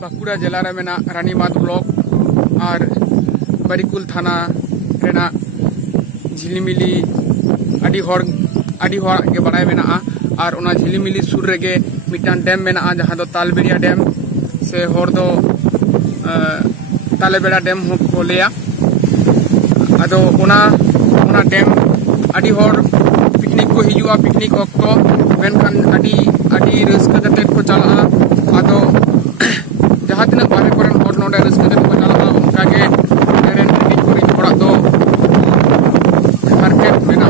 बाकुड़ा जिला रे मेना रानीबांध ब्लॉक और बारिकुल थाना रेना झिलिमिली आदि हर के बड़ाय मेना और ओना झिलिमिली सुर रेगे मिटान डैम मेना जहां दो तालबेड़िया डैम से हर दो तालेबेड़ा डैम हो लेया आदो ओना डैम आदि हर पिकनिक को हिजुआ पिकनिक ऑक्टो मेनखान आदि रस्का कते को चला आदो जहां तिना बारे कोरन हर नोडे रस्का कते को चला उनका के रेन पिकनिक को हिजुआ दो मार्केट मेना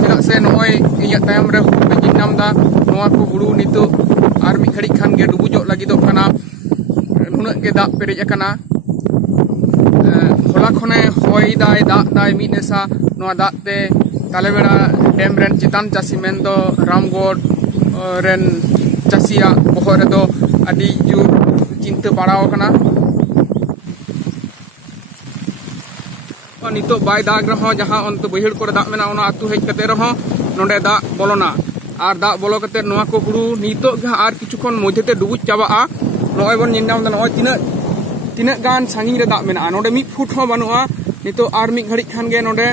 चेदा से नोय इया टाइम रे हुडू नाम दा नोआ को हुडू नितो आर मि खड़ी खान गे डुबुजो लागिदो कना नुना के दा पेरेज अकना होला खने होय दाय मिनेसा नोआ दा ते तालेबेड़ा डैम रेन चितान चासी मेन दो रामगढ़ रेन चासिया बहर रे दो आदि जुर चिंता पड़ाव कना नितो बाय दाग रहो जहां अंत बहिड़ को दा मेना ओना आतु हेज कते रहो नोडे दा बोलोना और दा बोलो कते नोआ को हुडू नितो आर किछुखन मध्यते डुबुज चाबाआ नोय बन निनाम दा नोय तिना गान सांगिंग रे दा मेना नोडे 1 फुट हो बानुआ नितो आर 1 घड़ी खान गे नोडे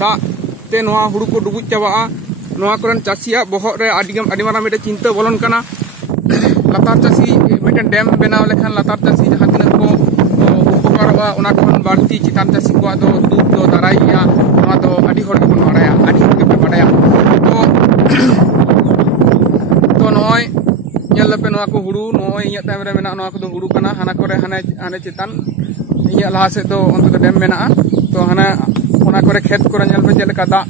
दा ते नोआ हुडू को डुबुज चाबाआ नोआ कोरन चासिया बहर रे आदि मारा मिटे चिंता बोलन कना लातार चासी मिटे डैम बनाव लेखान लातार चासी जहां तिना को उपकारवा ओना खन बाड़ती चितान चासी को दो दुख दो दाराइया नोआ दो आदि हर को बाड़ाया आदि हर के बाड़ाया तो नोय लपे नोआ को हुडू नोय इया टाइम रे मेना नोआ को दो हुडू कना हाना करे हाने चितान इया लाहा से तो अंत तो डैम मेना तो हाना ओना करे खेत करे नेल पे जेलका दा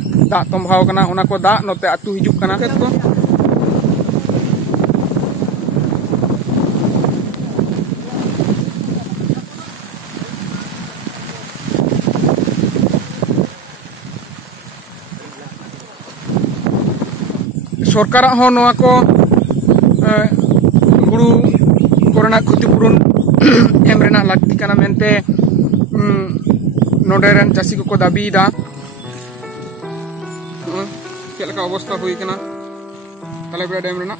तंभाव कना ओना को दा नोते आतु हिजुक कना खेत को सरकार हो नोआ को हुडू कोरोना क्षतिपूरण एम रेना लागती कना मेनते नोडेरन चासी को दाबी दा चलका अवस्था हुई कना तालेबेड़ा डैम रेना